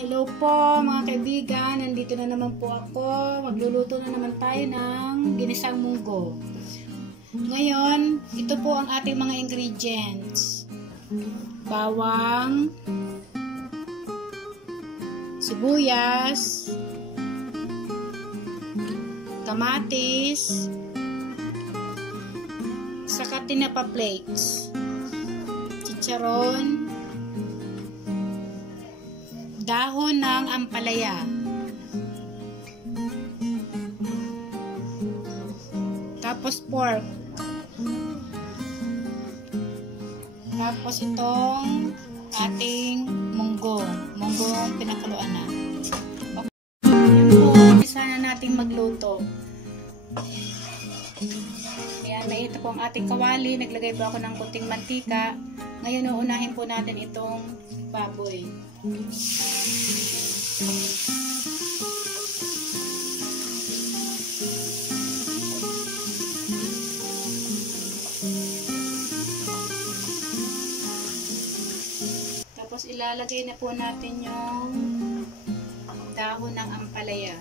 Hello po mga kaibigan, nandito na naman po ako. Magluluto na naman tayo ng ginisang munggo. Ngayon, ito po ang ating mga ingredients. Bawang, sibuyas, kamatis, saka tinapa flakes, chicharon, dahon ng ampalaya, tapos pork, tapos itong ating munggong pinakuluan na. Yan po, umpisa na natin magluto. Ayan, naito po ang ating kawali. Naglagay po ako ng kunting mantika. Ngayon, uunahin po natin itong baboy. Tapos ilalagay na po natin yung dahon ng ampalaya.